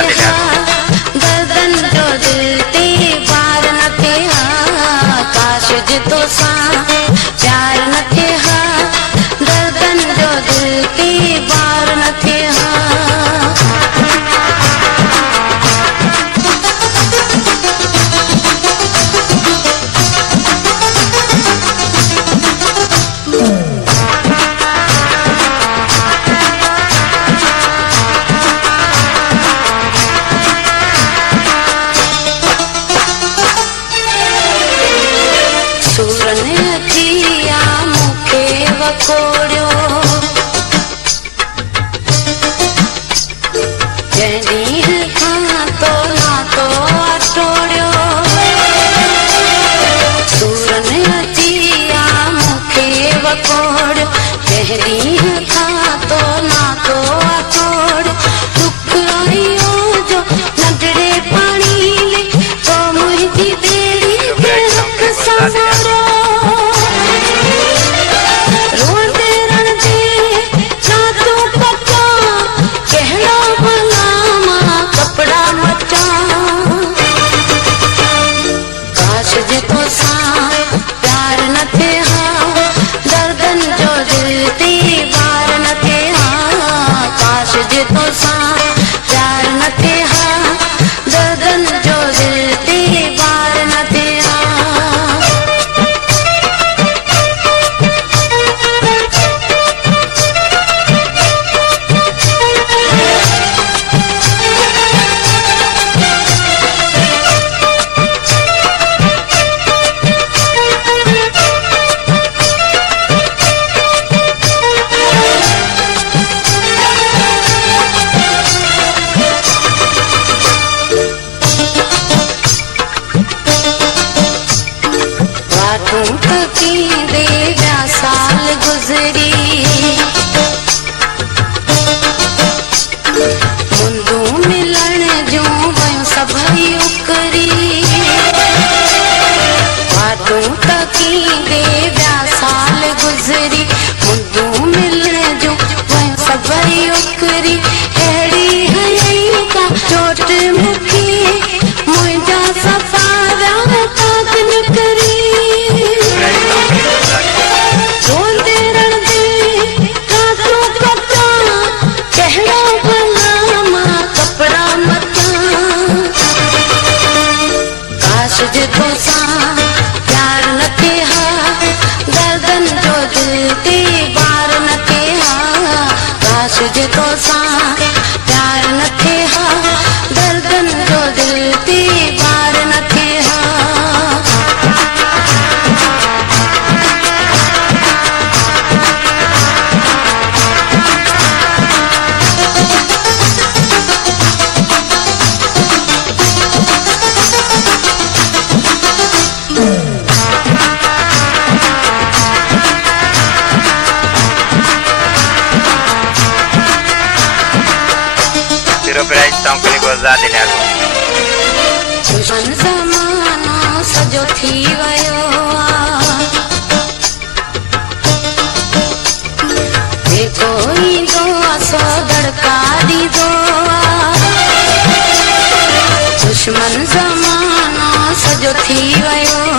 गोज़ा दिलिया दर्दन जो दिल ते बार न थे काश जितो सा प्यार न थे दर्दन जो दिल ते बार न थे कोड़ियो जॾहिं खां तो ना तो अटोड़ियो सूरन अची आ मूंखे वकोड़ियो जॾहिं खां तो ना तो अटोड़ियो दुख आयो जो नंढड़े पाणी ले तो मुंहिंजी ॿेड़ी खे हथ संभालियो गोज़ा दिलिया ज़मानो सजो थी वियो जेको ईंदो सो दड़का ॾींदो दुश्मन ज़मानो सजो थी वियो